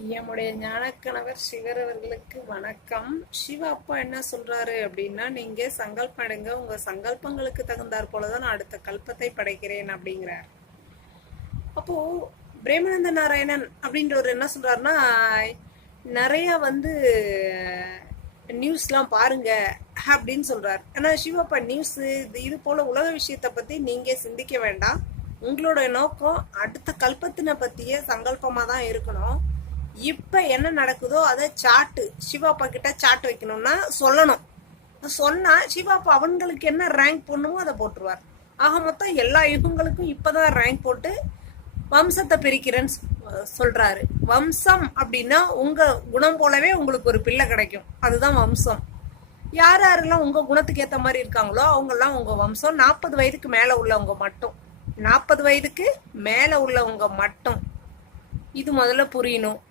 என்னுடைய ஞானக்கணவர் சிவர் அவர்களுக்கு வணக்கம். சிவா அப்பா என்ன சொல்றாரு அப்படின்னா, நீங்க சங்கல்பம் எடுங்க, உங்க சங்கல்பங்களுக்கு தகுந்தாற் போலதான் நான் அடுத்த கல்பத்தை படைக்கிறேன் அப்படிங்கிறார். அப்போ பிரேமானந்த நாராயணன் அப்படின்றவர் என்ன சொல்றாருன்னா, நிறைய நியூஸ்லாம் பாருங்க அப்படின்னு சொல்றாரு. ஆனா சிவப்பா நியூஸ் இது போல உலக விஷயத்த பத்தி நீங்க சிந்திக்க வேண்டாம். உங்களோட நோக்கம் அடுத்த கல்பத்தின பத்திய சங்கல்பமா தான் இருக்கணும். இப்ப என்ன நடக்குதோ அதை சாட்டு சிவாப்பா கிட்ட சாட்டு வைக்கணும்னா சொல்லணும். சொன்னா சிவாப்பா அவங்களுக்கு என்ன ரேங்க் போடணுமோ அதை போட்டுருவார். ஆக மொத்தம் எல்லா யுகங்களுக்கும் இப்பதான் ரேங்க் போட்டு வம்சத்தை பிரிக்கிறேன்னு சொல்றாரு. வம்சம் அப்படின்னா உங்க குணம் போலவே உங்களுக்கு ஒரு பிள்ளை கிடைக்கும், அதுதான் வம்சம். யார் யாரெல்லாம் உங்க குணத்துக்கு ஏத்த மாதிரி இருக்காங்களோ அவங்க எல்லாம் உங்க வம்சம். 40 வயதுக்கு மேல உள்ளவங்க மட்டும், 40 வயதுக்கு மேல உள்ளவங்க மட்டும். இது முதல்ல புரியணும்.